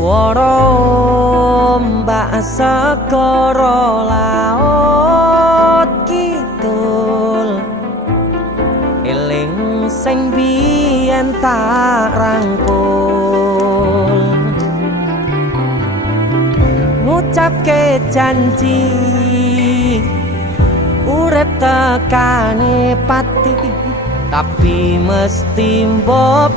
Swara ombak segara laut kidul eling sing biyen tak rangkul ngucapke janji urip tekane pati tapi mesti mbok